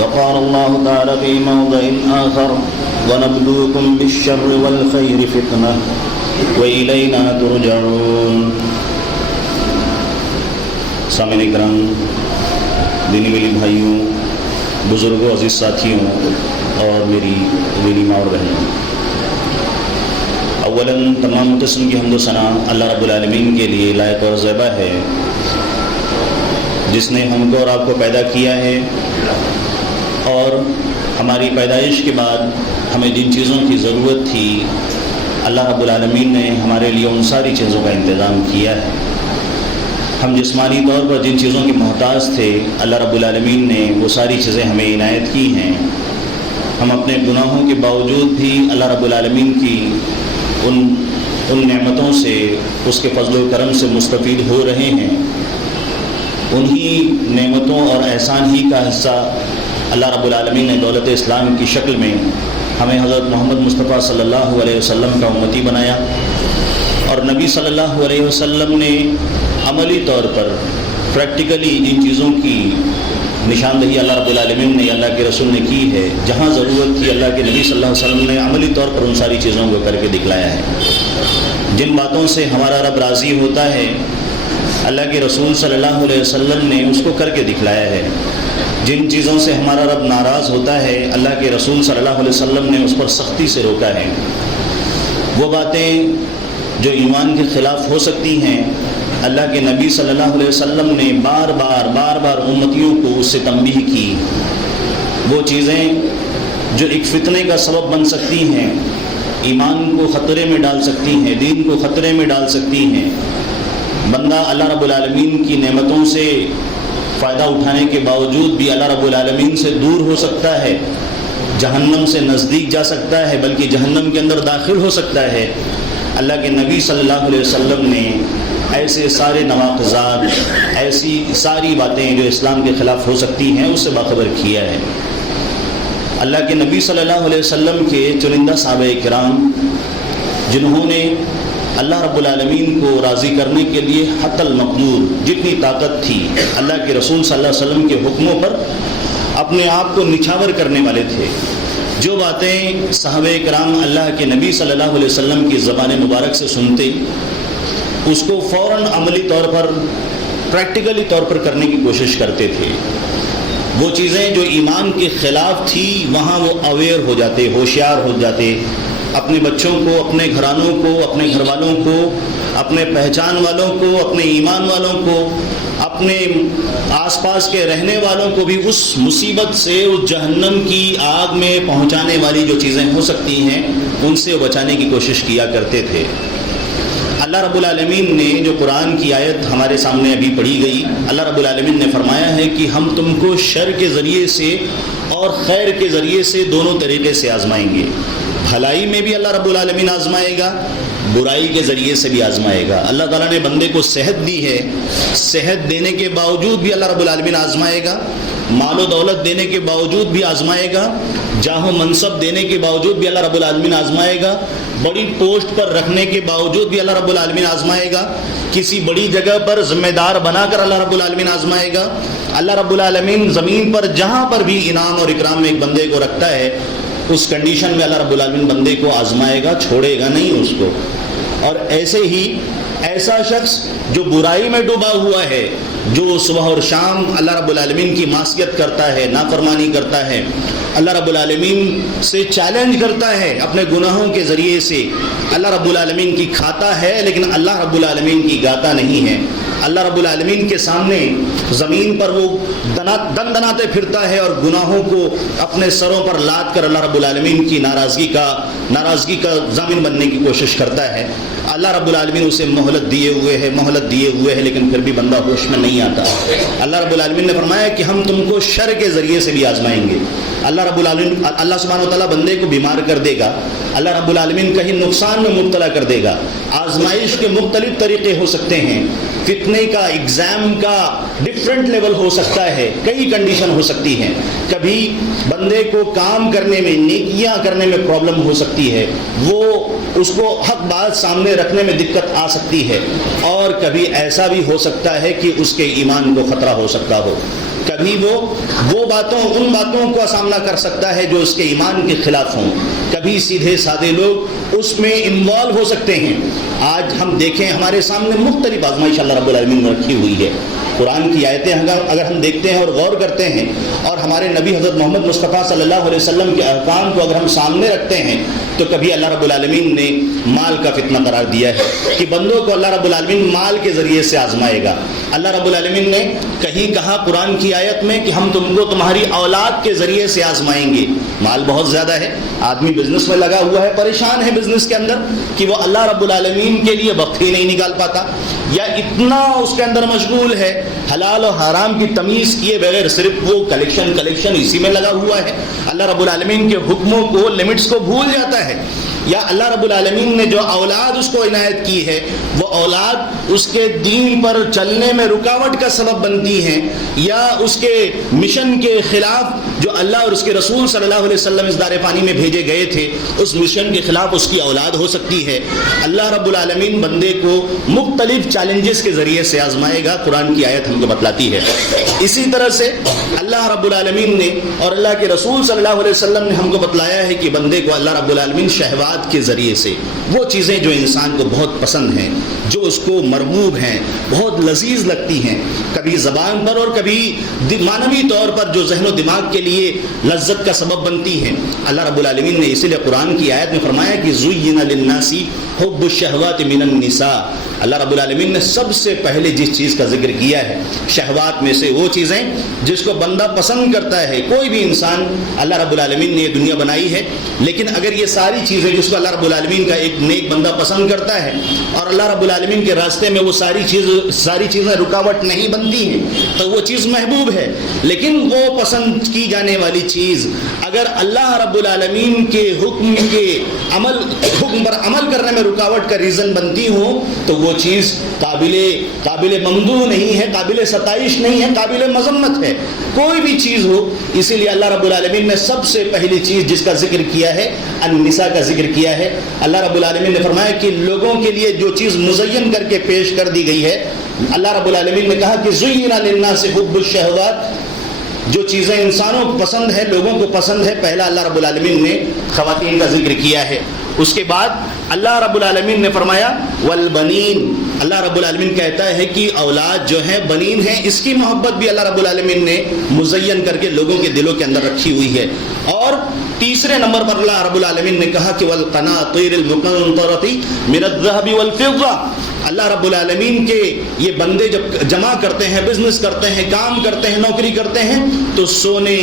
وقال الله تعالى في موضع آخر ونبلوكم بالشر والخير فتنة وإلينا ترجعون. سامعین کرام، دینی میری بھائیوں، بزرگوں، عزیز ساتھیوں اور میری ماں اور بہنوں، اولاً تمام قسم کی حمد و ثنا اللہ رب العالمین کے لیے لائق اور زیبا ہے، جس نے ہم کو اور آپ کو پیدا کیا ہے، اور ہماری پیدائش کے بعد ہمیں جن چیزوں کی ضرورت تھی اللہ رب العالمین نے ہمارے لیے ان ساری چیزوں کا انتظام کیا ہے. ہم جسمانی طور پر جن چیزوں کے محتاج تھے اللہ رب العالمین نے وہ ساری چیزیں ہمیں عنایت کی ہیں. ہم اپنے گناہوں کے باوجود بھی اللہ رب العالمین کی ان نعمتوں سے، اس کے فضل و کرم سے مستفید ہو رہے ہیں. انہی نعمتوں اور احسان ہی کا حصہ اللہ رب العالمین نے دولت اسلام کی شکل میں ہمیں حضرت محمد مصطفیٰ صلی اللہ علیہ وسلم کا امتی بنایا، اور نبی صلی اللہ علیہ وسلم نے عملی طور پر پریکٹیکلی جن چیزوں کی نشاندہی اللہ رب العالمین نے، اللہ کے رسول نے کی ہے. جہاں ضرورت تھی اللہ کے نبی صلی اللہ علیہ وسلم نے عملی طور پر ان ساری چیزوں کو کر کے دکھلایا ہے. جن باتوں سے ہمارا رب راضی ہوتا ہے اللہ کے رسول صلی اللہ علیہ وسلم نے اس کو کر کے دکھلایا ہے. جن چیزوں سے ہمارا رب ناراض ہوتا ہے اللہ کے رسول صلی اللہ علیہ وسلم نے اس پر سختی سے روکا ہے. وہ باتیں جو ایمان کے خلاف ہو سکتی ہیں اللہ کے نبی صلی اللہ علیہ وسلم نے بار بار امتیوں کو اس سے تنبیہ کی. وہ چیزیں جو ایک فتنے کا سبب بن سکتی ہیں، ایمان کو خطرے میں ڈال سکتی ہیں، دین کو خطرے میں ڈال سکتی ہیں. بندہ اللہ رب العالمین کی نعمتوں سے فائدہ اٹھانے کے باوجود بھی اللہ رب العالمین سے دور ہو سکتا ہے، جہنم سے نزدیک جا سکتا ہے، بلکہ جہنم کے اندر داخل ہو سکتا ہے. اللہ کے نبی صلی اللہ علیہ وسلم نے ایسے سارے نواقضات، ایسی ساری باتیں جو اسلام کے خلاف ہو سکتی ہیں اس سے باخبر کیا ہے. اللہ کے نبی صلی اللہ علیہ وسلم کے چنندہ صحابہ کرام جنہوں نے اللہ رب العالمین کو راضی کرنے کے لیے حتی المقدور جتنی طاقت تھی اللہ کے رسول صلی اللہ علیہ وسلم کے حکموں پر اپنے آپ کو نچھاور کرنے والے تھے. جو باتیں صحابہ کرام اللہ کے نبی صلی اللہ علیہ وسلم کی زبان مبارک سے سنتے اس کو فوراً عملی طور پر، پریکٹیکلی طور پر کرنے کی کوشش کرتے تھے. وہ چیزیں جو ایمان کے خلاف تھی وہاں وہ اویئر ہو جاتے، ہوشیار ہو جاتے. اپنے بچوں کو، اپنے گھرانوں کو، اپنے گھر والوں کو، اپنے پہچان والوں کو، اپنے ایمان والوں کو، اپنے آس پاس کے رہنے والوں کو بھی اس مصیبت سے، اس جہنم کی آگ میں پہنچانے والی جو چیزیں ہو سکتی ہیں ان سے بچانے کی کوشش کیا کرتے تھے. اللہ رب العالمین نے جو قرآن کی آیت ہمارے سامنے ابھی پڑھی گئی، اللہ رب العالمین نے فرمایا ہے کہ ہم تم کو شر کے ذریعے سے اور خیر کے ذریعے سے دونوں طریقے سے آزمائیں گے. بھلائی میں بھی اللہ رب العالمین آزمائے گا، برائی کے ذریعے سے بھی آزمائے گا. اللہ تعالیٰ نے بندے کو صحت دی ہے، صحت دینے کے باوجود بھی اللہ رب العالمین آزمائے گا. مال و دولت دینے کے باوجود بھی آزمائے گا. جاہ و منصب دینے کے باوجود بھی اللہ رب العالمین آزمائے گا. بڑی پوسٹ پر رکھنے کے باوجود بھی اللہ رب العالمین آزمائے گا. کسی بڑی جگہ پر ذمہ دار بنا کر اللہ رب العالمین آزمائے گا. اللہ رب العالمین زمین پر جہاں پر بھی انعام اور اکرام میں ایک بندے کو رکھتا ہے اس کنڈیشن میں اللہ رب العالمین بندے کو آزمائے گا، چھوڑے گا نہیں اس کو. اور ایسے ہی ایسا شخص جو برائی میں ڈوبا ہوا ہے، جو صبح اور شام اللہ رب العالمین کی معصیت کرتا ہے، نافرمانی کرتا ہے، اللہ رب العالمین سے چیلنج کرتا ہے اپنے گناہوں کے ذریعے سے، اللہ رب العالمین کی کھاتا ہے لیکن اللہ رب العالمین کی گاتا نہیں ہے. اللہ رب العالمین کے سامنے زمین پر وہ دن دناتے پھرتا ہے اور گناہوں کو اپنے سروں پر لاد کر اللہ رب العالمین کی ناراضگی کا ضامن بننے کی کوشش کرتا ہے. اللہ رب العالمین اسے مہلت دیے ہوئے ہے لیکن پھر بھی بندہ ہوش میں نہیں آتا. اللہ رب العالمین نے فرمایا کہ ہم تم کو شر کے ذریعے سے بھی آزمائیں گے. اللہ رب العالمین، اللہ سبحانہ و تعالیٰ بندے کو بیمار کر دے گا، اللہ رب العالمین کہیں نقصان میں مبتلا کر دے گا. آزمائش کے مختلف طریقے ہو سکتے ہیں، فتنے کا، ایگزام کا ڈفرینٹ لیول ہو سکتا ہے، کئی کنڈیشن ہو سکتی ہیں. کبھی بندے کو کام کرنے میں، نیکیاں کرنے میں پرابلم ہو سکتی ہے، وہ اس کو حق بات سامنے رکھنے میں دقت آ سکتی ہے، اور کبھی ایسا بھی ہو سکتا ہے کہ اس کے ایمان کو خطرہ ہو سکتا ہو. کبھی وہ ان باتوں کا سامنا کر سکتا ہے جو اس کے ایمان کے خلاف ہوں، کبھی سیدھے سادے لوگ اس میں انوالو ہو سکتے ہیں۔ آج ہم دیکھیں ہمارے سامنے مختلف آزمائش اللہ رب العالمین نے رکھی ہوئی ہے۔ قرآن کی آیتیں اگر ہم دیکھتے ہیں اور غور کرتے ہیں، اور ہمارے نبی حضرت محمد مصطفیٰ صلی اللہ علیہ وسلم کے احکام کو اگر ہم سامنے رکھتے ہیں، تو کبھی اللہ رب العالمین نے مال کا فتنہ قرار دیا ہے کہ بندوں کو اللہ رب العالمین مال کے ذریعے سے آزمائے گا۔ اللہ رب العالمین نے کہیں کہا قرآن کی آیت میں کہ ہم تم کو تمہاری اولاد کے ذریعے سے آزمائیں گے۔ مال بہت زیادہ ہے، آدمی بزنس میں لگا ہوا ہے، پریشان ہے بزنس کے اندر کہ وہ اللہ رب العالمین کے لیے وقت ہی نہیں نکال پاتا، یا اتنا اس کے اندر مشغول ہے حلال اور حرام کی تمیز کیے بغیر صرف وہ کلیکشن اسی میں لگا ہوا ہے، اللہ رب العالمین کے حکموں کو لمٹس کو بھول جاتا ہے۔ یا اللہ رب العالمین نے جو اولاد اس کو عنایت کی ہے، وہ اولاد اس کے دین پر چلنے میں رکاوٹ کا سبب بنتی ہیں، یا اس کے مشن کے خلاف جو اللہ اور اس کے رسول صلی اللہ علیہ وسلم اس دار فانی میں بھیجے گئے تھے، اس مشن کے خلاف اس کی اولاد ہو سکتی ہے۔ اللہ رب العالمین بندے کو مختلف چیلنجز کے ذریعے سے آزمائے گا، قرآن کی آیت ہم کو بتلاتی ہے۔ اسی طرح سے اللہ رب العالمین نے اور اللہ کے رسول صلی اللہ علیہ وسلم نے ہم کو بتلایا ہے کہ بندے کو اللہ رب العالمین شہوات کے ذریعے سے وہ چیزیں جو انسان کو بہت پسند ہیں، جو اس کو مرغوب ہیں، بہت لذیذ لگتی ہیں، کبھی زبان پر اور کبھی معنوی طور پر جو ذہن و دماغ کے لیے لذت کا سبب بنتی ہیں، اللہ رب العالمین نے اسی لیے قرآن کی آیت میں فرمایا کہ زُيِّنَ لِلنَّاسِ حُبُّ الشَّهَوَاتِ مِنَ النِّسَاءِ۔ اللہ رب العالمین نے سب سے پہلے جس چیز کا ذکر کیا ہے شہوات میں سے، وہ چیزیں جس کو بندہ پسند کرتا ہے۔ کوئی بھی انسان، اللہ رب العالمین نے یہ دنیا بنائی ہے، لیکن اگر یہ ساری چیزیں جس کو اللہ رب العالمین کا ایک نیک بندہ پسند کرتا ہے اور اللہ رب العالمین کے راستے میں وہ ساری چیزیں رکاوٹ نہیں بنتی ہیں، تو وہ چیز محبوب ہے۔ لیکن وہ پسند کی جانے والی چیز اگر اللہ رب العالمین کے حکم پر عمل کرنے میں رکاوٹ کا ریزن بنتی ہو، تو وہ چیز قابل ممدوح نہیں ہے، قابل ستائش نہیں ہے، قابل مذمت ہے، کوئی بھی چیز ہو۔ اسی لیے اللہ رب العالمین نے سب سے پہلی چیز جس کا ذکر کیا ہے النساء کا ذکر کیا ہے۔ اللہ رب العالمین نے فرمایا کہ لوگوں کے لیے جو چیز مزین کر کے پیش کر دی گئی ہے، اللہ رب العالمین نے کہا کہ زُيِّنَ لِلنَّاسِ حُبُّ الشَّهَوَاتِ، جو چیزیں انسانوں کو پسند ہے، لوگوں کو پسند ہے، پہلا اللہ رب العالمین نے خواتین کا ذکر کیا ہے۔ اس کے بعد اللہ رب العالمین نے فرمایا والبنین، اللہ رب العالمین کہتا ہے کہ اولاد جو ہیں بنین ہیں، اس کی محبت بھی اللہ رب العالمین نے مزین کر کے لوگوں کے دلوں کے اندر رکھی ہوئی ہے۔ اور تیسرے نمبر پر اللہ رب العالمین نے کہا کہ والقناطیر المقنطرۃ من الذهب والفضہ، اللہ رب العالمین کے یہ بندے جب جمع کرتے ہیں، بزنس کرتے ہیں، کام کرتے ہیں، نوکری کرتے ہیں، تو سونے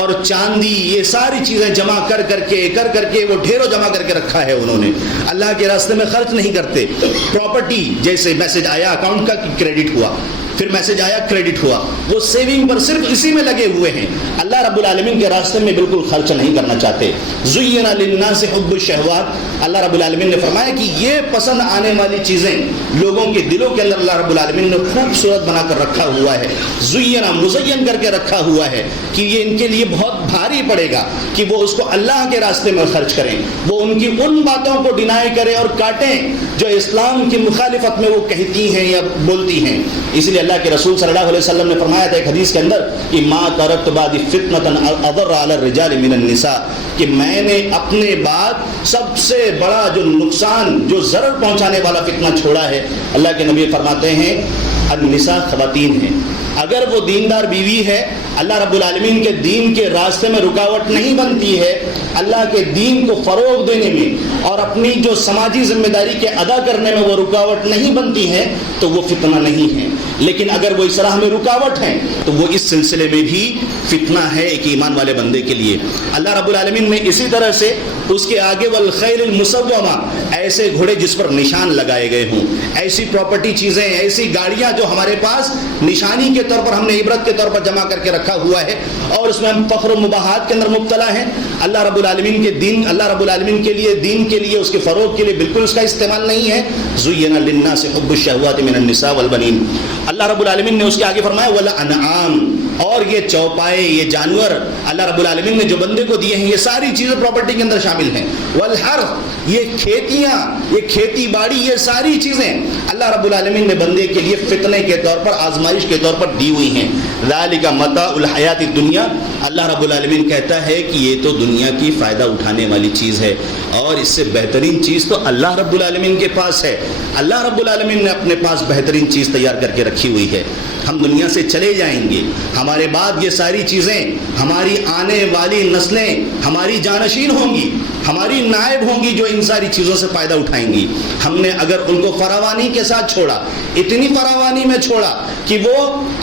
اور چاندی یہ ساری چیزیں جمع کر کے وہ ڈھیروں جمع کر کے رکھا ہے انہوں نے، اللہ کے راستے میں خرچ نہیں کرتے۔ پراپرٹی جیسے میسج آیا اکاؤنٹ کا کریڈٹ ہوا، پھر میسج آیا کریڈٹ ہوا، وہ سیونگ پر صرف اسی میں لگے ہوئے ہیں، اللہ رب العالمین کے راستے میں بالکل خرچ نہیں کرنا چاہتے۔ زُيِّنَ لِلنَّاسِ حُبُّ الشَّهَوَاتِ، اللہ رب العالمین نے فرمایا کہ یہ پسند آنے والی چیزیں لوگوں کے دلوں کے اندر اللہ رب العالمین نے خوبصورت بنا کر رکھا ہوا ہے، زُيِّنَ مزین کر کے رکھا ہوا ہے کہ یہ ان کے لیے بہت بھاری پڑے گا کہ وہ اس کو اللہ کے راستے میں خرچ کریں، وہ ان کی ان باتوں کو ڈینائی کریں اور کاٹیں جو اسلام کی مخالفت میں وہ کہتی ہیں یا بولتی ہیں۔ اس لیے اللہ کے رسول صلی اللہ علیہ وسلم نے فرمایا تھا ایک حدیث کے اندر کہ ما ترکت بعد فتنة اضر علی الرجال من النساء، کہ میں نے اپنے بعد سب سے بڑا جو نقصان، جو ضرر پہنچانے والا فتنہ چھوڑا ہے۔ اللہ کے نبی فرماتے ہیں النساء، خواتین ہیں، اگر وہ دیندار بیوی ہے، اللہ رب العالمین کے دین کے راستے میں رکاوٹ نہیں بنتی ہے، اللہ کے دین کو فروغ دینے میں اور اپنی جو سماجی ذمہ داری کے ادا کرنے میں وہ رکاوٹ نہیں بنتی ہے، تو وہ فتنہ نہیں ہے۔ لیکن اگر وہ اس راہ میں رکاوٹ ہیں تو وہ اس سلسلے میں بھی فتنہ ہے ایک ایمان والے بندے کے لیے۔ اللہ رب العالمین نے اسی طرح سے اس کے آگے والخیل المسومہ، ایسے گھوڑے جس پر نشان لگائے گئے ہوں، ایسی پراپرٹی چیزیں، ایسی گاڑیاں جو ہمارے پاس نشانی کے طور پر ہم نے عبرت کے طور پر جمع کر کے رکھا ہوا ہے، اور اس میں ہم فخر و مباحات کے اندر مبتلا ہیں۔ اللہ رب العالمین کے دین، اللہ رب العالمین کے لیے، دین کے لیے، اس کے فروغ کے لیے بالکل اس کا استعمال نہیں ہے۔ زُيِّنَ لِلنَّاسِ حُبُّ الشَّهَوَاتِ مِنَ النِّسَاءِ وَالْبَنِينَ، اللہ رب العالمین نے اس کے آگے فرمایا وَالْأَنْعَامِ، اور اور یہ چوپائے، یہ جانور اللہ رب العالمین نے جو بندے کو دیے ہیں، یہ ساری چیزیں پراپرٹی کے اندر شامل ہیں. والحرث، یہ کھیتیاں، یہ کھیتی باڑی، یہ ساری چیزیں اللہ رب العالمین نے بندے کے لیے فتنے کے طور پر، آزمائش کے طور پر دی ہوئی ہیں. ذالک متاع الحیات الدنیا، اللہ رب العالمین کہتا ہے کہ یہ تو دنیا کی فائدہ اٹھانے والی چیز ہے، اور اس سے بہترین چیز تو اللہ رب العالمین کے پاس ہے. اللہ رب العالمین نے اپنے پاس بہترین چیز تیار کر کے رکھی ہوئی ہے. ہم دنیا سے چلے جائیں گے، ہمارے بعد یہ ساری چیزیں، ہماری آنے والی نسلیں ہماری جانشین ہوں گی، ہماری نائب ہوں گی، جو ان ساری چیزوں سے فائدہ اٹھائیں گی. ہم نے اگر ان کو فراوانی کے ساتھ چھوڑا، اتنی فراوانی میں چھوڑا کہ وہ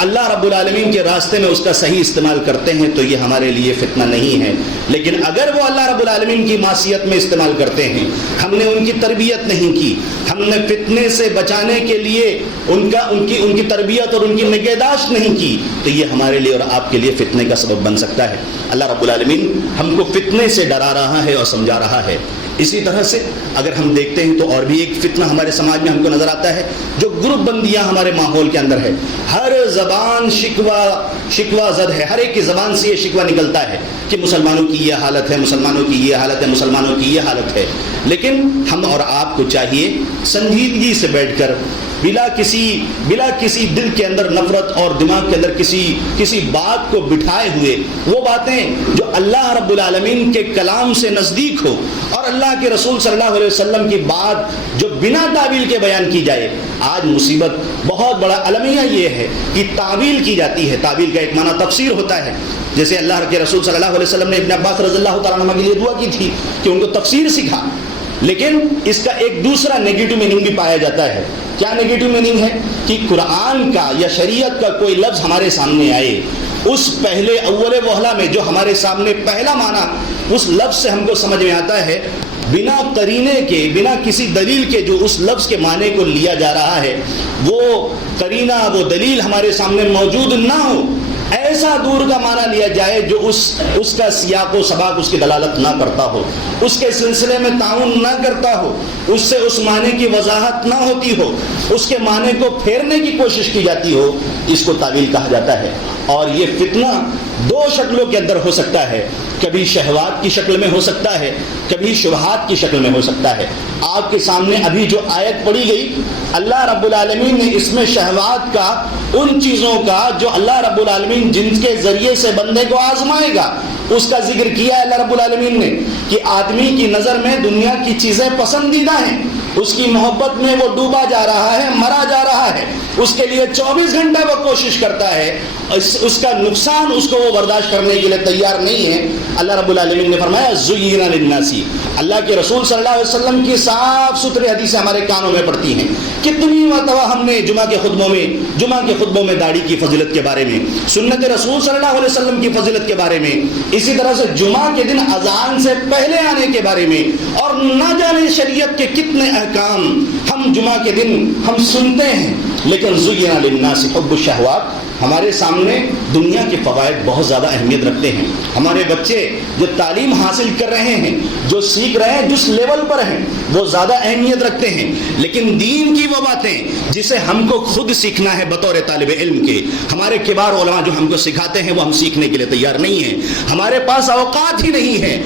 اللہ رب العالمین کے راستے میں اس کا صحیح استعمال کرتے ہیں، تو یہ ہمارے لیے فتنہ نہیں ہے. لیکن اگر وہ اللہ رب العالمین کی معصیت میں استعمال کرتے ہیں، ہم نے ان کی تربیت نہیں کی، ہم نے فتنے سے بچانے کے لیے ان کی تربیت اور ان کی نگہداشت نہیں کی، تو یہ ہمارے لیے اور آپ کے لیے فتنے کا سبب بن سکتا ہے. اللہ رب العالمین ہم کو فتنے سے ڈرا رہا ہے اور سمجھا رہا ہے. اسی طرح سے اگر ہم دیکھتے ہیں تو اور بھی ایک فتنہ ہمارے سماج میں ہم کو نظر آتا ہے، جو گروپ بندیاں ہمارے ماحول کے اندر ہے. ہر زبان شکوہ زد ہے، ہر ایک کی زبان سے یہ شکوہ نکلتا ہے کہ مسلمانوں کی یہ حالت ہے، مسلمانوں کی یہ حالت ہے، مسلمانوں کی یہ حالت ہے. لیکن ہم اور آپ کو چاہیے سنجیدگی سے بیٹھ کر، بلا کسی دل کے اندر نفرت اور دماغ کے اندر کسی بات کو بٹھائے ہوئے، وہ باتیں جو اللہ رب العالمین کے کلام سے نزدیک ہو اور اللہ کے رسول صلی اللہ علیہ وسلم کی بات جو بنا تعویل کے بیان کی جائے. آج مصیبت بہت بڑا المیہ یہ ہے کہ تعویل کی جاتی ہے. تعویل کا ایک معنی تفسیر ہوتا ہے. جیسے اللہ کے رسول صلی اللہ علیہ وسلم نے ابن عباس رضی اللہ تعالیٰ عنہ کے لیے دعا کی تھی کہ ان کو تفسیر سکھا. لیکن اس کا ایک دوسرا نیگیٹو میننگ بھی پایا جاتا ہے. کیا نیگیٹو میننگ ہے؟ کہ قرآن کا یا شریعت کا کوئی لفظ ہمارے سامنے آئے، اس پہلے اول وہلا میں جو ہمارے سامنے پہلا معنی اس لفظ سے ہم کو سمجھ میں آتا ہے، بنا قرینے کے، بنا کسی دلیل کے جو اس لفظ کے معنی کو لیا جا رہا ہے، وہ قرینہ، وہ دلیل ہمارے سامنے موجود نہ ہو، ایسا دور کا معنی لیا جائے جو اس کا سیاق و سباق اس کی دلالت نہ کرتا ہو، اس کے سلسلے میں تعاون نہ کرتا ہو، اس سے اس معنی کی وضاحت نہ ہوتی ہو، اس کے معنی کو پھیرنے کی کوشش کی جاتی ہو، اس کو تعویل کہا جاتا ہے. اور یہ فتنہ دو شکلوں کے اندر ہو سکتا ہے، کبھی شہوات کی شکل میں ہو سکتا ہے، کبھی شبہات کی شکل میں ہو سکتا ہے. آپ کے سامنے ابھی جو آیت پڑھی گئی، اللہ رب العالمین نے اس میں شہوات کا، ان چیزوں کا جو اللہ رب العالمین جن کے ذریعے سے بندے کو آزمائے گا، اس کا ذکر کیا ہے اللہ رب العالمین نے کہ آدمی کی نظر میں دنیا کی چیزیں پسندیدہ ہیں، اس کی محبت میں وہ ڈوبا جا رہا ہے، مرا جا رہا ہے، اس کے لیے 24 گھنٹہ وہ کوشش کرتا ہے، اس کا نقصان اس کو وہ برداشت کرنے کے لیے تیار نہیں ہے. اللہ رب العالمین نے فرمایا زُيِّنَ لِلنَّاسِ. اللہ کے رسول صلی اللہ علیہ وسلم کی صاف ستھری حدیثیں ہمارے کانوں میں پڑتی ہیں. کتنی مرتبہ ہم نے جمعہ کے خطبوں میں داڑھی کی فضیلت کے بارے میں، سنت رسول صلی اللہ علیہ وسلم کی فضیلت کے بارے میں، اسی طرح سے جمعہ کے دن اذان سے پہلے آنے کے بارے میں، اور نہ جانے شریعت کے کتنے احکام ہم جمعہ کے دن ہم سنتے ہیں. لیکن زُيِّنَ لِلنَّاسِ حُبُّ الشَّهَوَاتِ، ہمارے سامنے دنیا کے فوائد بہت زیادہ اہمیت رکھتے ہیں. ہمارے بچے جو تعلیم حاصل کر رہے ہیں، جو سیکھ رہے ہیں، جس لیول پر ہیں، وہ زیادہ اہمیت رکھتے ہیں. لیکن دین کی وہ باتیں جسے ہم کو خود سیکھنا ہے بطور طالب علم کے، ہمارے کبار علماء جو ہم کو سکھاتے ہیں وہ ہم سیکھنے کے لیے تیار نہیں ہیں. ہمارے پاس اوقات ہی نہیں ہے.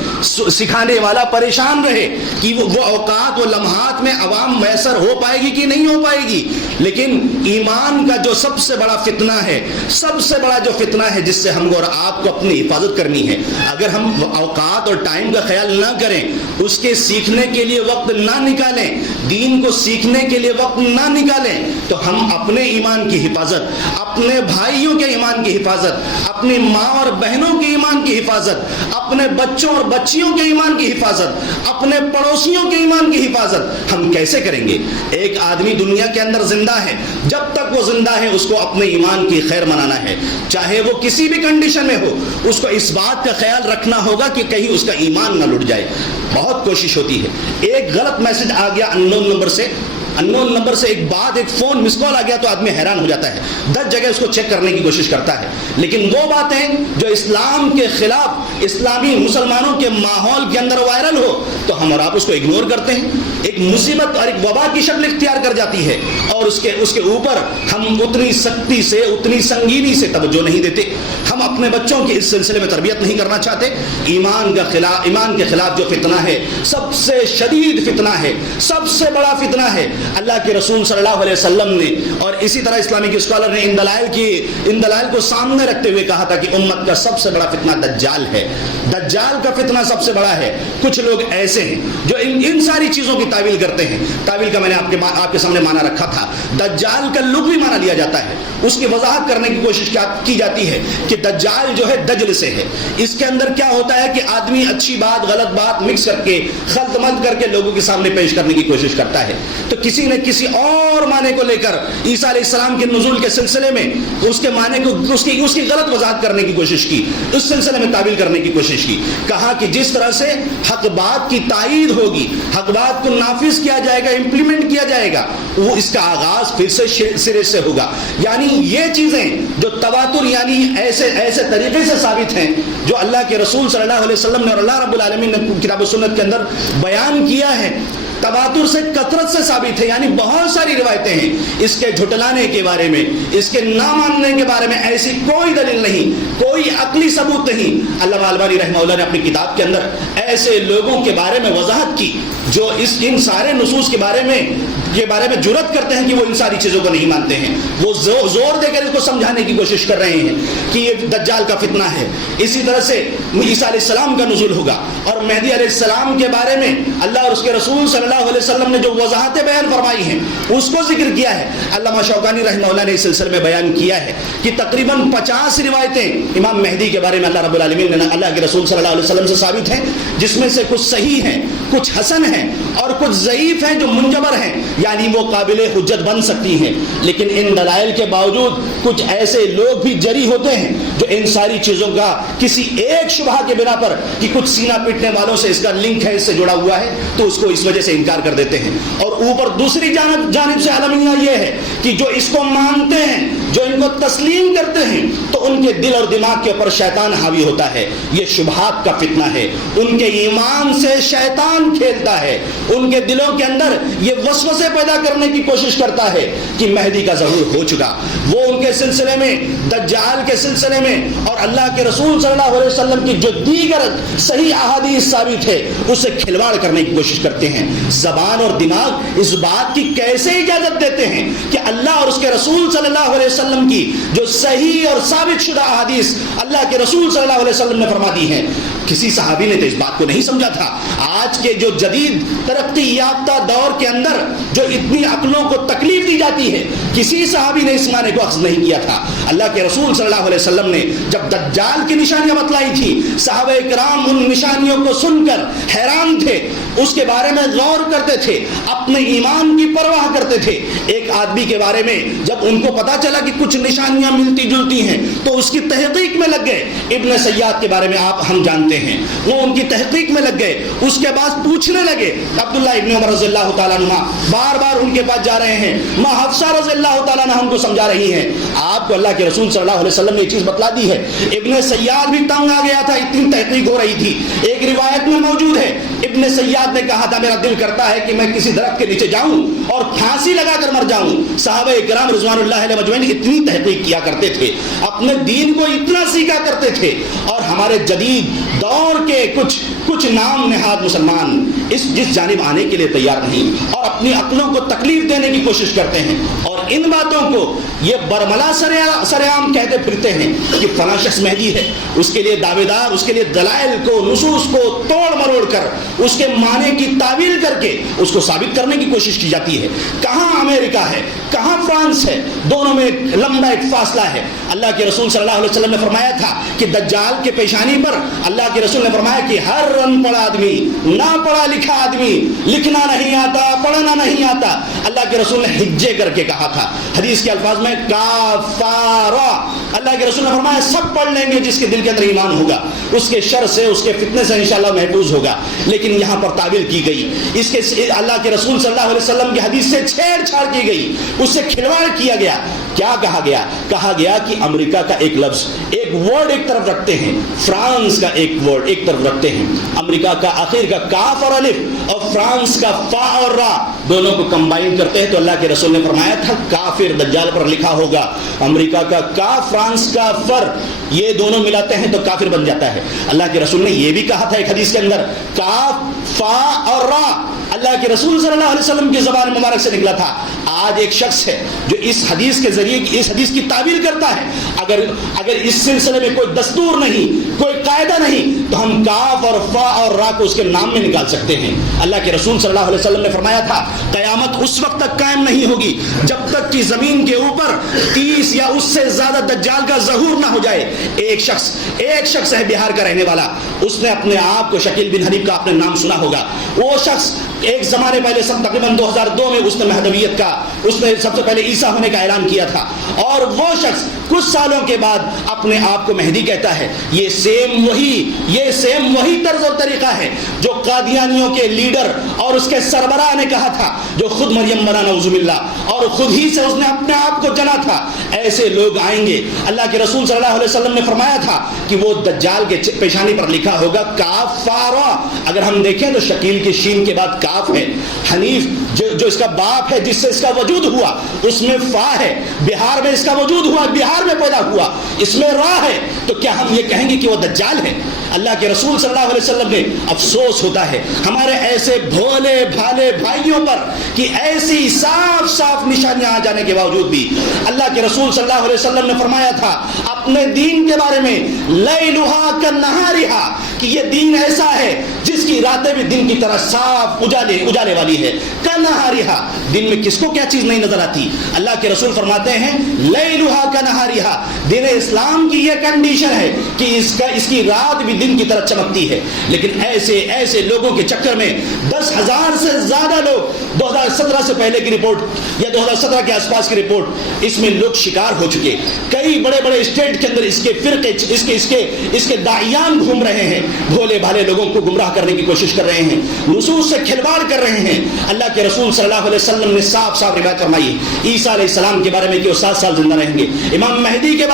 سکھانے والا پریشان رہے کہ وہ اوقات، وہ لمحات میں عوام میسر ہو پائے گی کہ نہیں ہو پائے گی. لیکن ایمان کا جو سب سے بڑا فتنہ ہے، سب سے بڑا جو فتنہ ہے جس سے ہم کو اور آپ کو اپنی حفاظت کرنی ہے، اگر ہم اوقات اور ٹائم کا خیال نہ کریں، اس کے سیکھنے کے لیے وقت نہ نکالیں، دین کو سیکھنے کے لیے وقت نہ نکالیں، تو ہم اپنے ایمان کی حفاظت، اپنے بھائیوں کے ایمان کی حفاظت، اپنی ماں اور بہنوں کے ایمان کی حفاظت، اپنے بچوں اور بچیوں کے ایمان کی حفاظت، اپنے پڑوسیوں کے ایمان کی حفاظت ہم کیسے کریں گے؟ ایک آدمی دنیا کے اندر زندہ ہے، جب تک وہ زندہ ہے اس کو اپنے ایمان کی خیر منانا ہے، چاہے وہ کسی بھی کنڈیشن میں ہو. اس کو اس بات کا خیال رکھنا ہوگا کہ کہیں اس کا ایمان نہ لٹ جائے. بہت کوشش ہوتی ہے، ایک غلط میسج آ گیا اننون نمبر سے ایک فون مس کال آ گیا تو آدمی حیران ہو جاتا ہے، 10 جگہ اس کو چیک کرنے کی کوشش کرتا ہے. لیکن وہ باتیں جو اسلام کے خلاف، اسلامی مسلمانوں کے ماحول کے اندر وائرل ہو تو ہم اور آپ اس کو اگنور کرتے ہیں. ایک مصیبت اور ایک وبا کی شکل اختیار کر جاتی ہے، اور اس کے اوپر ہم اتنی سختی سے، اتنی سنگینی سے توجہ نہیں دیتے. ہم ہم اپنے بچوں کی اس سلسلے میں تربیت نہیں کرنا چاہتے. ایمان کے خلاف جو فتنہ ہے سب سے شدید فتنہ ہے, سب سے بڑا فتنہ ہے. اللہ کے رسول صلی اللہ علیہ وسلم نے اور اسی طرح اسلامک اسکالر نے ان دلائل کو سامنے رکھتے ہوئے کہا تھا کہ امت کا سب سے بڑا فتنہ دجال ہے. دجال کا فتنہ سب سے بڑا ہے. کچھ لوگ ایسے ہیں جو ان ساری چیزوں کی تعویل کرتے ہیں. تعویل کا میں نے آپ کے سامنے معنی رکھا تھا. دجال کا لغوی معنی لیا جاتا ہے, اس کی وضاحت کرنے کی کوشش کی جاتی ہے کہ دجال جو ہے دجل سے ہے. اس کے اندر کیا ہوتا ہے کہ آدمی اچھی بات غلط بات مکس کر کے خلط ملط کر کے لوگوں کے سامنے پیش کرنے کی کوشش کرتا ہے. تو کسی نے کسی اور معنی کو لے کر عیسیٰ علیہ السلام کے نزول کے سلسلے میں اس کے معنی کو اس کی غلط وضاحت کرنے کی کوشش کی, اس سلسلے میں تعویل کرنے کی کوشش کی. کہا کہ جس طرح سے حق بات کی تائید ہوگی, حق بات کو نافذ کیا جائے گا, امپلیمنٹ کیا جائے گا, وہ اس کا آغاز پھر سے سرے سے ہوگا. یعنی یہ چیزیں جو تواتر یعنی ایسے طریقے سے ثابت ہیں جو اللہ کے رسول صلی اللہ علیہ وسلم نے اور اللہ رب العالمین نے کتاب و سنت کے اندر بیان کیا ہے, تواتر سے کثرت سے ثابت ہے. یعنی بہت ساری روایتیں ہیں. اس کے جھٹلانے کے بارے میں, اس کے نہ ماننے کے بارے میں ایسی کوئی دلیل نہیں, کوئی عقلی ثبوت نہیں. علامہ البانی رحمہ اللہ نے اپنی کتاب کے اندر ایسے لوگوں کے بارے میں وضاحت کی جو ان سارے نصوص کے بارے میں جرأت کرتے ہیں کہ وہ ان ساری چیزوں کو نہیں مانتے ہیں. وہ زور دے کر اس کو سمجھانے کی کوشش کر رہے ہیں کہ یہ دجال کا فتنہ ہے. اسی طرح سے عیسیٰ علیہ السلام کا نزول ہوگا اور مہدی علیہ السلام کے بارے میں اللہ اور اس کے رسول صلی اللہ علیہ وسلم نے جو وضاحتیں بیان فرمائی ہیں اس کو ذکر کیا ہے. علامہ شوکانی رحمہ اللہ نے اس سلسلے میں بیان کیا ہے کہ تقریباً 50 روایتیں امام مہدی کے بارے میں اللہ رب العالمین نے اللہ کے رسول صلی اللہ علیہ وسلم سے ثابت ہیں, جس میں سے کچھ صحیح ہیں, کچھ حسن ہیں اور کچھ ضعیف ہیں جو منجبر ہیں, یعنی وہ قابل حجت بن سکتی ہیں. لیکن ان دلائل کے باوجود کچھ ایسے لوگ بھی جری ہوتے ہیں جو ان ساری چیزوں کا کسی ایک شبہ کے بنا پر کہ کچھ سینہ پیٹنے والوں سے اس کا لنک ہے, اس سے جڑا ہوا ہے, تو اس کو اس وجہ سے انکار کر دیتے ہیں. اور اوپر دوسری جانب سے عالمیہ یہ ہے کہ جو اس کو مانتے ہیں, جو ان کو تسلیم کرتے ہیں, تو ان کے دل اور دماغ کے اوپر شیطان حاوی ہوتا ہے. یہ شبہات کا فتنہ ہے. ان کے ایمان سے شیطان کھیلتا ہے, ان کے دلوں کے اندر یہ وسوسے پیدا کرنے کی کوشش کرتا ہے کہ مہدی کا ظہور ہو چکا. وہ ان کے سلسلے میں, دجال کے سلسلے میں اور اللہ کے رسول صلی اللہ علیہ وسلم کی جو دیگر صحیح احادیث ثابت ہے اس سے کھلواڑ کرنے کی کوشش کرتے ہیں. زبان اور دماغ اس بات کی کیسے اجازت دیتے ہیں کہ اللہ اور اس کے رسول صلی اللہ علیہ وسلم کی جو صحیح اور ثابت شدہ احادیث اللہ کے رسول صلی اللہ علیہ وسلم نے فرما دی ہیں, کسی صحابی نے تو اس بات کو نہیں سمجھا تھا. آج کے جو جدید ترقی یافتہ دور کے اندر جو اتنی عقلوں کو تکلیف دی جاتی ہے, کسی صحابی نے اس معنی کو اخذ نہیں کیا تھا. اللہ کے رسول صلی اللہ علیہ وسلم نے جب دجال کی نشانیاں بتلائی تھی, صحابہ کرام ان نشانیوں کو سن کر حیران تھے, اس کے بارے میں غور کرتے تھے, اپنے ایمان کی پرواہ کرتے تھے. ایک آدمی کے بارے میں جب ان کو پتا چلا کہ کچھ نشانیاں ملتی جلتی ہیں تو اس کی تحقیق میں لگ گئے. ابن سیاد کے بارے میں ہم جانتے ہیں, وہ ان کی تحقیق میں لگ گئے. اس کے بعد پوچھنے لگے. عبداللہ ابن عمر رضی اللہ تعالیٰ عنہ بار بار ان کے پاس جا رہے ہیں, ماں حفصہ رضی اللہ تعالیٰ عنہ ہم کو سمجھا رہی ہیں. آپ کو اللہ کے رسول صلی اللہ علیہ وسلم نے یہ چیز بتلا دی ہے. ابن سیاد بھی تنگ آ گیا تھا, اتنی تحقیق ہو رہی تھی. ایک روایت میں موجود ہے ابن سیاد نے کہا تھا میرا دل کرتا ہے کہ میں کسی درخت کے نیچے جاؤں اور پھانسی لگا کر مر جاؤں. صحابہ کرام رضوان اللہ علیہ مجمعین اتنی تحقیق کیا کرتے تھے, اپنے دین کو اتنا سیکھا کرتے تھے, اور ہمارے جدید دور کے کچھ نام نہاد مسلمان جس جانب آنے کے لیے تیار نہیں اور اپنی عقلوں کو تکلیف دینے کی کوشش کرتے ہیں اور ان باتوں کو یہ برملا سرعام کہتے پھرتے ہیں کہ فلاں شخص مہدی ہے, اس کے لیے دعوے دار, اس کے لیے دلائل کو نصوص کو توڑ مروڑ کر اس کے معنی کی تعویل کر کے اس کو ثابت کرنے کی کوشش کی جاتی ہے. کہاں امریکہ ہے, کہاں فرانس ہے, دونوں میں لمبا ایک فاصلہ ہے. اللہ کے رسول صلی اللہ علیہ وسلم نے فرمایا تھا کہ دجال کے پیشانی پر اللہ کے رسول نے فرمایا کہ ہر ان پڑھا آدمی, نہ پڑھا لکھا آدمی, لکھنا نہیں آتا, پڑھنا نہیں آتا, اللہ کے رسول نے حجے کر کے کہا تھا. حدیث کے الفاظ میں کافارا, اللہ کے رسول نے فرمایا سب پڑھ لیں گے جس کے دل کے اندر ایمان ہوگا, اس کے شر سے, اس کے فتنے سے انشاءاللہ محفوظ ہوگا. لیکن یہاں پر تعبیر کی گئی, اس کے اللہ کے رسول صلی اللہ علیہ وسلم کی حدیث سے چھیڑ چھاڑ کی گئی, اس سے کھلواڑ کیا گیا. کیا کہا گیا؟ کہا گیا کہ امریکہ کا ایک لفظ، ایک ورڈ ایک طرف رکھتے ہیں، فرانس کا ایک ورڈ ایک طرف رکھتے ہیں، امریکہ کا آخر کا کاف اور الف اور فرانس کا فا اور را دونوں کو کمبائن کرتے ہیں، تو اللہ کے رسول نے فرمایا تھا کافر دجال پر لکھا ہوگا، امریکہ کا کاف فرانس کا فر، یہ دونوں ملاتے ہیں تو کافر بن جاتا ہے۔ اللہ کے رسول نے یہ بھی کہا تھا ایک حدیث کے اندر، کاف فا اور را اللہ کے رسول صلی اللہ علیہ وسلم کی زبان مبارک سے نکلا تھا۔ آج ایک شخص ہے جو اس حدیث کے ذریعے اس حدیث کی تعبیر کرتا ہے، اگر اس سلسلے میں کوئی دستور نہیں، کوئی قاعدہ نہیں، تو ہم کاف اور فا اور را کو اس کے نام میں نکال سکتے ہیں۔ اللہ کے رسول صلی اللہ علیہ وسلم نے فرمایا تھا قیامت اس وقت تک قائم نہیں ہوگی جب تک کہ زمین کے اوپر 30 یا اس سے زیادہ دجال کا ظہور نہ ہو جائے۔ ایک شخص ہے بہار کا رہنے والا، اس نے اپنے آپ کو شکیل بن حنیف کا آپ نے نام سنا ہوگا۔ وہ شخص ایک زمانے پہلے تقریباً 2002 میں اس نے مہدویت کا، اس نے سب سے پہلے عیسیٰ ہونے کا اعلان کیا تھا، اور وہ شخص کچھ سالوں کے بعد اپنے آپ کو مہدی کہتا ہے۔ یہ سیم وہی طرز اور طریقہ ہے جو قادیانیوں کے لیڈر اور اس کے سربراہ نے کہا تھا، جو خود مریم بنا نعوذ باللہ، اور خود ہی سے اس نے اپنے آپ کو جنا تھا۔ ایسے لوگ آئیں گے، اللہ کے رسول صلی اللہ علیہ وسلم نے فرمایا تھا کہ وہ دجال کے پیشانی پر لکھا ہوگا کاف فا را۔ اگر ہم دیکھیں تو شکیل کی شین کے بعد کاف ہے، حنیف جو اس کا باپ ہے جس سے اس کا وجود ہوا اس میں فا ہے، بہار میں اس کا وجود ہوا، بہار میں پیدا ہوا، اس میں را ہے، تو کیا ہم یہ کہیں گے کہ وہ دجال ہے؟ اللہ کے رسول صلی اللہ علیہ وسلم نے، افسوس ہوتا ہے ہمارے ایسے بھولے بھالے بھائیوں پر کہ ایسی صاف نشانیاں آ جانے کے باوجود بھی اللہ کے رسول صلی اللہ علیہ وسلم نے فرمایا تھا اپنے دین کے بارے میں لیلھا کنہارھا، کہ یہ دین ایسا ہے جس کی راتیں بھی دن کی طرح صاف اجالے والی ہے۔ کنہارھا، دن میں کس کو کیا چیز نہیں نظر آتی؟ اللہ کے رسول فرماتے ہیں لیلھا کنہارھا، دین اسلام کی یہ کنڈیشن ہے کہ اس کی رات بھی دن کی طرح چمکتی ہے۔ لیکن ایسے لوگوں کے چکر میں 10,000 سے زیادہ لوگ 2017 سے پہلے کی رپورٹ یا 2017 کے آس پاس کی رپورٹ، اس میں لوگ شکار ہو چکے۔ کئی بڑے بڑے اسٹیٹ کے اندر اس کے فرقے اس کے داعیان گھوم رہے ہیں، بھولے بھالے لوگوں کو گمراہ کرنے کی کوشش کر رہے ہیں، نصوص سے کھلواڑ کر رہے ہیں۔ اللہ کے رسول صلی اللہ علیہ وسلم نے صاف روایت فرمائی عیسیٰ علیہ السلام کے بارے میں کہ وہ 7 سال زندہ رہیں گے، امام مہدی کے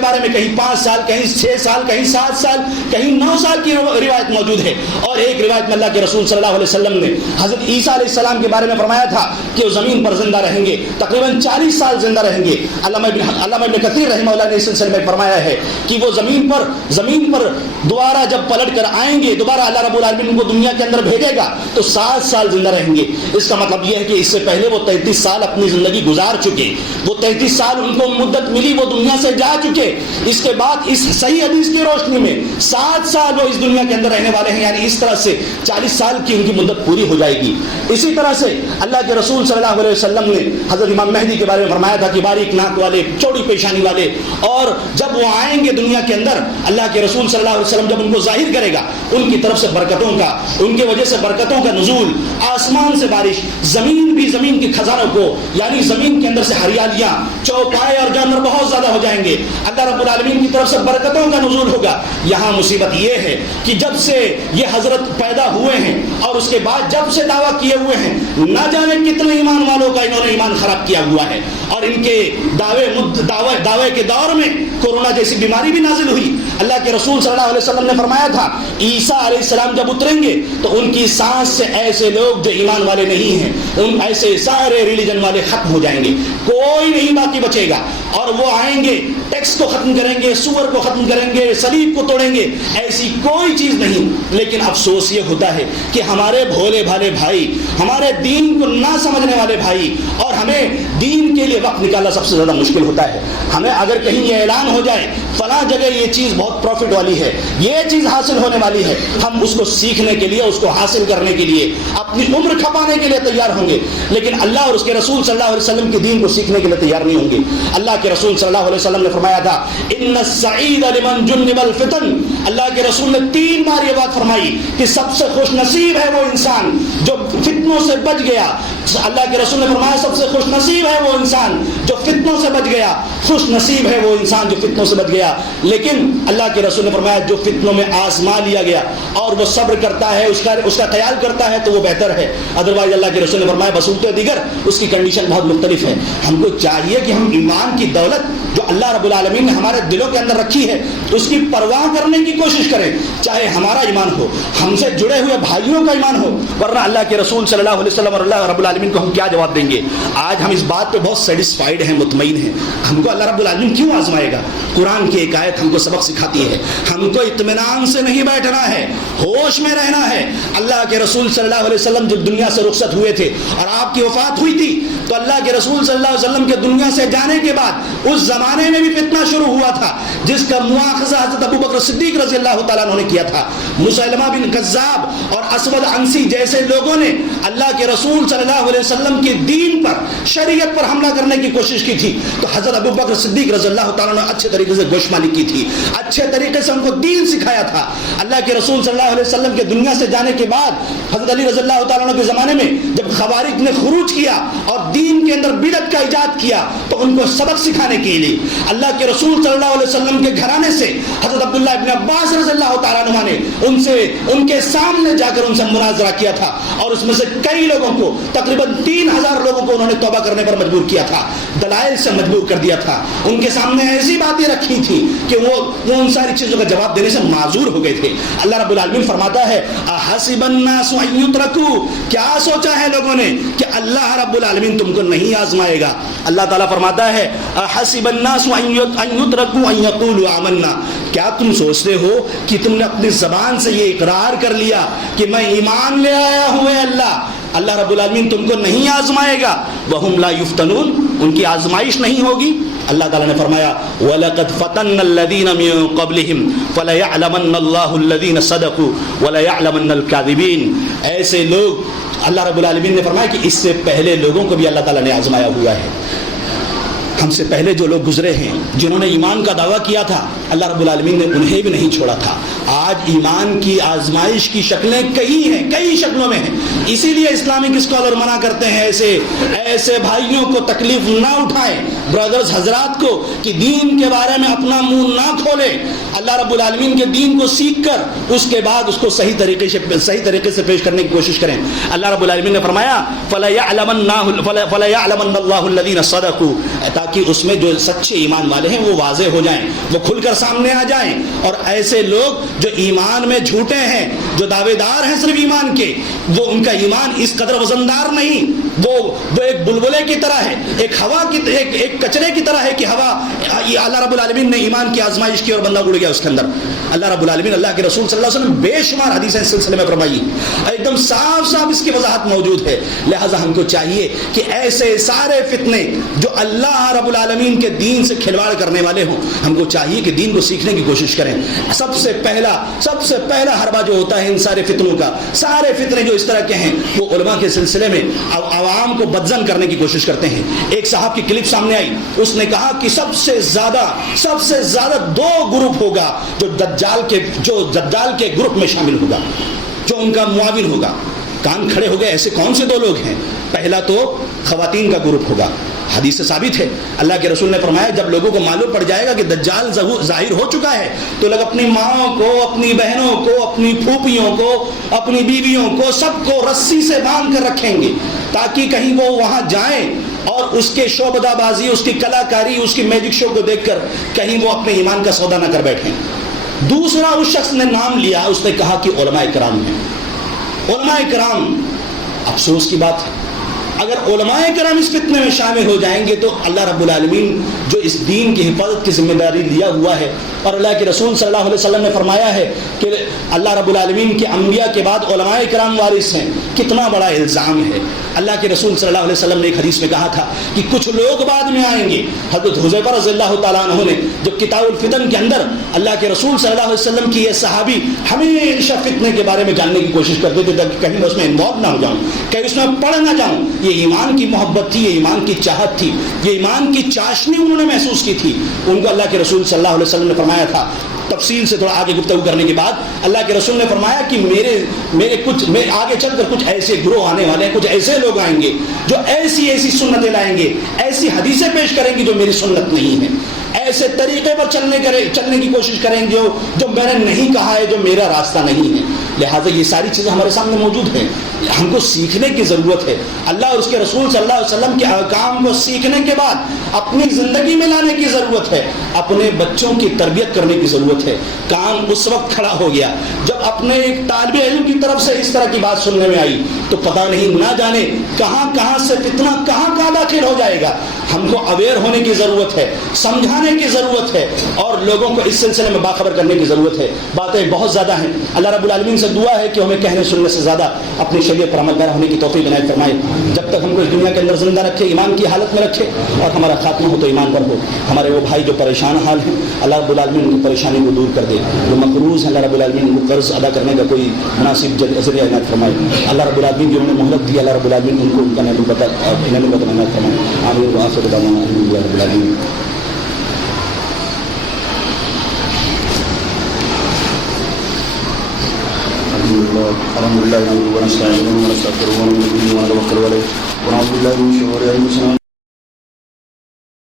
بارے میں کہیں 5 سال، کہیں 6 سال، کہیں 7 سال، کہیں 9 سال کی روایت موجود ہے۔ اور ایک روایت میں اللہ کے رسول صلی اللہ علیہ وسلم نے حضرت عیسیٰ علیہ السلام کے بارے میں فرمایا تھا کہ وہ زمین پر زندہ رہیں گے، تقریباً 40 سال زندہ رہیں گے۔ علامہ ابن کثیر رحمہ اللہ نے اس سلسلے میں فرمایا ہے کہ وہ زمین پر دوبارہ جب پلٹ کر آئیں گے، دوبارہ اللہ رب العالمین ان کو دنیا کے اندر بھیجے گا تو 7 سال زندہ رہیں گے۔ اس کا مطلب یہ ہے کہ اس سے پہلے وہ 33 سال اپنی زندگی گزار چکے، وہ 33 سال ان کو مدت ملی، وہ دنیا سے جا چکے۔ اس کے بعد اس صحیح حدیث کی روشنی میں 7 سال وہ اس دنیا کے اندر رہنے والے ہیں، یعنی اس طرح سے 40 سال کی ان کی مدت پوری ہو جائے گی۔ اسی طرح سے اللہ کے رسول صلی اللہ علیہ وسلم نے حضرت امام مہدی کے بارے میں فرمایا تھا کہ باریک ناک والے، چوڑی پیشانی والے، اور جب وہ آئیں گے دنیا کے اندر، اللہ کے رسول صلی اللہ علیہ وسلم جب ان کو ظاہر کرے گا، ان کی طرف سے برکتوں کا، ان کی وجہ سے برکتوں کا نزول، آسمان سے بارش، زمین کے خزانوں کو، یعنی زمین کے اندر سے ہریالیاں، چوپائے اور جانور بہت زیادہ ہو جائیں گے، اللہ رب العالمین کی طرف سے برکتوں کا نزول ہوگا۔ یہاں مصیبت یہ ہے کہ جب سے یہ حضرت پیدا ہوئے ہیں اور اس کے بعد جب سے دعویٰ کیے ہوئے ہیں، نہ جانے کتنے ایمان والوں کا انہوں نے ایمان خراب کیا ہوا ہے، اور ان کے دعوے کے دور میں کورونا جیسی بیماری بھی نازل ہوئی۔ اللہ کے رسول صلی اللہ علیہ وسلم نے فرمایا تھا عیسیٰ علیہ السلام جب اتریں گے تو ان کی سانس سے ایسے لوگ جو ایمان والے نہیں ہیں، ان ایسے سارے ریلیجن والے ختم ہو جائیں گے، کوئی نہیں باقی بچے گا، اور وہ آئیں گے ٹیکس کو ختم کریں گے، سور کو ختم کریں گے، صلیب کو توڑیں گے، ایسی کوئی چیز نہیں۔ لیکن افسوس یہ ہوتا ہے کہ ہمارے بھولے بھالے بھائی، ہمارے دین کو نہ سمجھنے والے بھائی، اور ہمیں دین کے لیے وقت نکالنا سب سے زیادہ مشکل ہوتا ہے۔ ہمیں اگر کہیں یہ اعلان ہو جائے فلاں جگہ یہ چیز بہت پروفٹ والی ہے، یہ چیز حاصل ہونے والی ہے، ہم اس کو سیکھنے کے لیے، اس کو حاصل کرنے کے لیے اپنی عمر کھپانے کے لیے تیار ہوں گے، لیکن اللہ اور اس کے رسول صلی اللہ علیہ وسلم کے دین کو سیکھنے کے لیے تیار نہیں ہوں گے۔ اللہ کے رسول صلی اللہ علیہ وسلم نے فرمایا تھا ان السعید لمن جنب الفتن، اللہ کے رسول نے 3 بار یہ بات فرمائی کہ سب سے خوش نصیب ہے وہ انسان جو فتنوں سے بچ گیا۔ اللہ کے رسول نے فرمایا سب سے خوش نصیب ہے وہ انسان جو فتنوں سے بچ گیا، خوش نصیب ہے وہ انسان جو فتنوں سے بچ گیا۔ لیکن اللہ کے رسول نے فرمایا جو فتنوں میں آزما لیا گیا اور وہ صبر کرتا ہے، اس کا خیال کرتا ہے تو وہ بہتر ہے، ادروائز اللہ کے رسول نے فرمایا بصورت دیگر اس کی کنڈیشن بہت مختلف ہے۔ ہم کو چاہیے کہ ہم ایمان کی دولت جو اللہ رب العالمین نے ہمارے دلوں کے اندر رکھی ہے اس کی پرواہ کرنے کی کوشش کریں، چاہے ہمارا ایمان ہو، ہم سے جڑے ہوئے بھائیوں کا ایمان ہو، ورنہ اللہ کے رسول صلی اللہ علیہ وسلم اور اللہ رب العالمین کو ہم کیا جواب دیں گے؟ آج ہم اس بات پہ بہت سیٹسفائیڈ ہیں، مطمئن ہیں، ہم کو اللہ رب العالمین کیوں آزمائے گا؟ قرآن کی ایک آیت ہم کو سبق سکھاتی ہے، ہم کو اطمینان سے نہیں بیٹھنا ہے، ہوش میں رہنا ہے۔ اللہ کے رسول صلی اللہ علیہ وسلم جب دنیا سے رخصت ہوئے تھے اور آپ کی وفات ہوئی تھی تو اللہ کے رسول صلی اللہ علیہ وسلم کے دنیا سے جانے کے بعد اس زمانے میں بھی فتنہ شروع ہوا تھا جس کا مواخذہ حضرت ابو بکر صدیق رضی اللہ تعالیٰ عنہ نے کیا تھا۔ مسلمہ بن کذاب اور اسود عنسی جیسے لوگوں نے اللہ کے رسول صلی اللہ علیہ وسلم کے دین پر، شریعت پر حملہ کرنے کی کوشش کی تھی، تو حضرت ابو بکر صدیق رضی اللہ تعالیٰ عنہ اچھے طریقے سے گوشمانی کی تھی، اچھے طریقے سے ان کو دین سکھایا تھا۔ اللہ کے رسول صلی اللہ علیہ وسلم کے دنیا سے جانے کے بعد حضرت علی رضی اللہ تعالیٰ عنہ کے زمانے میں جب خوارج نے خروج کیا اور دین کے اندر بدعت کا ایجاد کیا تو ان کو سبق سکھانے کے لیے اللہ کے رسول صلی اللہ علیہ وسلم کے گھرانے سے حضرت عبداللہ ابن عباس رضی اللہ تعالیٰ عنہ نے ان کے سامنے جا کر ان سے مناظرہ کیا تھا اور اس میں سے کئی لوگوں کو، تقریباً 3000 لوگوں کو انہوں نے توبہ کرنے پر مجبور کیا تھا، دلائل سے مجبور کر دیا تھا، ان کے سامنے ایسی باتیں رکھی تھی کہ وہ ان ساری چیزوں کا جواب دینے سے معذور ہو گئے تھے۔ اللہ رب العالمین فرماتا ہے احسب الناس ان یترکوا، کیا سوچا ہے لوگوں نے کہ اللہ رب العالمین تم کو نہیں آزمائے گا؟ اللہ تعالیٰ فرماتا ہے احسب الناس ان یترکوا ان یقولوا آمنا، کیا تم سوچتے ہو کہ تم نے اپنی زبان سے یہ اقرار کر لیا کہ میں ایمان لے آیا ہوں اللہ رب العالمین تم کو نہیں آزمائے گا؟ وَهُمْ لَا يُفْتَنُونَ، ان کی آزمائش نہیں ہوگی۔ اللہ تعالیٰ نے فرمایا وَلَقَدْ فَتَنَّا الَّذِينَ مِن قَبْلِهِمْ فَلَيَعْلَمَنَّ اللَّهُ الَّذِينَ صَدَقُوا وَلَيَعْلَمَنَّ الْكَاذِبِينَ، ایسے لوگ اللہ رب العالمین نے فرمایا کہ اس سے پہلے لوگوں کو بھی اللہ تعالیٰ نے آزمایا ہوا ہے۔ ہم سے پہلے جو لوگ گزرے ہیں جنہوں نے ایمان کا دعویٰ کیا تھا اللہ رب العالمین نے انہیں بھی نہیں چھوڑا تھا۔ آج ایمان کی آزمائش کی شکلیں کئی شکلوں میں ہیں، اسی لیے اسلامک اسکالر منع کرتے ہیں ایسے بھائیوں کو تکلیف نہ اٹھائیں، برادرز حضرات کو، کہ دین کے بارے میں اپنا منہ نہ کھولیں۔ اللہ رب العالمین کے دین کو سیکھ کر اس کے بعد اس کو صحیح طریقے سے پیش کرنے کی کوشش کریں۔ اللہ رب العالمین نے فرمایا فَلَيَعْلَمَنَّ اللَّهُ الَّذِينَ صَدَقُوا، تاکہ اس میں جو سچے ایمان والے ہیں وہ واضح ہو جائیں، وہ کھل کر سامنے آ جائیں، اور ایسے لوگ جو ایمان میں جھوٹے ہیں، جو دعوے دار ہیں صرف ایمان کے، وہ ان کا ایمان اس قدر وزندار نہیں، وہ ایک بلبلے کی طرح ہے، ایک ہوا کی، ایک کچرے کی طرح ہے کہ ہوا، اللہ رب العالمین نے ایمان کی آزمائش کی اور بندہ اڑ گیا اس کے اندر۔ اللہ رب العالمین، اللہ کے رسول صلی اللہ علیہ وسلم بے شمار حدیثیں اس سلسلے میں فرمائی، ایک دم صاف اس کی وضاحت موجود ہے۔ لہٰذا ہم کو چاہیے کہ ایسے سارے فتنے جو اللہ رب العالمین کے دین سے کھلواڑ کرنے والے ہوں، ہم کو چاہیے کہ دین کو سیکھنے کی کوشش کریں۔ سب سے پہلا حربہ جو ہوتا ہے ان سارے فتنوں کا، سارے فتنے جو اس طرح کے ہیں، وہ علماء کے سلسلے میں عوام کو بدزن کرنے کی کوشش کرتے ہیں۔ ایک صاحب کی کلپ سامنے آئی، اس نے کہا کہ سب سے زیادہ 2 گروپ ہوگا جو دجال کے گروپ میں شامل ہوگا، جو ان کا معاون ہوگا۔ کان کھڑے ہو گئے، ایسے کون سے 2 لوگ ہیں؟ پہلا تو خواتین کا گروپ ہوگا، حدیث سے ثابت ہے، اللہ کے رسول نے فرمایا جب لوگوں کو معلوم پڑ جائے گا کہ دجال ظاہر ہو چکا ہے تو لوگ اپنی ماؤں کو، اپنی بہنوں کو، اپنی پھوپھیوں کو، اپنی بیویوں کو، سب کو رسی سے باندھ کر رکھیں گے تاکہ کہیں وہ وہاں جائیں اور اس کے شعبدہ بازی، اس کی کلاکاری، اس کی میجک شو کو دیکھ کر کہیں وہ اپنے ایمان کا سودا نہ کر بیٹھیں۔ دوسرا اس شخص نے نام لیا، اس نے کہا کہ علماء کرام ہیں۔ علماء کرام، افسوس کی بات ہے، اگر علماء کرام اس فتنے میں شامل ہو جائیں گے تو اللہ رب العالمین جو اس دین کی حفاظت کی ذمہ داری لیا ہوا ہے، اور اللہ کے رسول صلی اللہ علیہ وسلم نے فرمایا ہے کہ اللہ رب العالمین کے انبیاء کے بعد علماء کرام وارث ہیں، کتنا بڑا الزام ہے۔ اللہ کے رسول صلی اللہ علیہ وسلم نے ایک حدیث میں کہا تھا کہ کچھ لوگ بعد میں آئیں گے۔ حضرت حذیفہ رضی اللہ تعالیٰ عنہ نے جب کتاب الفتن کے اندر اللہ کے رسول صلی اللہ علیہ وسلم کی یہ صحابی ہمیشہ فتنے کے بارے میں جاننے کی کوشش کرتے تھے تاکہ کہیں میں اس میں انوالو نہ ہو جاؤں، کہیں اس میں پڑھ نہ جاؤں۔ یہ ایمان کی محبت تھی، یہ ایمان کی چاہت تھی، یہ ایمان کی چاشنی انہوں نے محسوس کی تھی۔ ان کو اللہ کے رسول صلی اللہ علیہ وسلم نے فرمایا تھا تفصیل سے تھوڑا آگے گفتگو کرنے کے بعد اللہ کے رسول نے فرمایا کہ میں آگے چل کر کچھ ایسے گروہ آنے والے ہیں, کچھ ایسے لوگ آئیں گے جو ایسی سنتیں لائیں گے, ایسی حدیثیں پیش کریں گے جو میری سنت نہیں ہے, ایسے طریقے پر چلنے کی کوشش کریں گے جو میں نے نہیں کہا ہے, جو میرا راستہ نہیں ہے. لہٰذا یہ ساری چیزیں ہمارے سامنے موجود ہیں, ہم کو سیکھنے کی ضرورت ہے. اللہ اور اس کے رسول صلی اللہ علیہ وسلم کے احکام کو سیکھنے کے بعد اپنی زندگی میں لانے کی ضرورت ہے, اپنے بچوں کی تربیت کرنے کی ضرورت ہے. کام اس وقت کھڑا ہو گیا جب اپنے ایک طالب علم کی طرف سے اس طرح کی بات سننے میں آئی تو پتہ نہیں نہ جانے کہاں سے فتنہ کہاں داخل ہو جائے گا. ہم کو اویئر ہونے کی ضرورت ہے, سمجھانے کی ضرورت ہے, اور لوگوں کو اس سلسلے میں باخبر کرنے کی ضرورت ہے. باتیں بہت زیادہ ہیں. اللہ رب العالمین سے دعا ہے کہ ہمیں کہنے سننے سے زیادہ اپنی شریعت پر عمل پیرا ہونے کی توفیق عنایت فرمائے. جب تک ہم کو اس دنیا کے اندر زندہ رکھے, ایمان کی حالت میں رکھے, اور ہمارا خاتمہ ہو تو ایمان پر ہو. ہمارے وہ بھائی جو پریشان حال ہیں, اللہ رب العالمین ان کی پریشانی کو دور کر دے. جو مقروض ہیں, اللہ رب العالمین ان کو قرض ادا کرنے کا کوئی مناسب ذریعہ عنایت فرمائے. اللہ رب العالمین جو انہیں مہلت دی, اللہ رب العالمین ان کو ان کا نعمت عنایت فرمائے. آمین وآخر دعوانا الحمدللہ رب العالمین. الحمد لله نحمده ونستعينه ونستغفره ونؤمن به ونتوكل عليه ونعوذ بالله من شرور انفسنا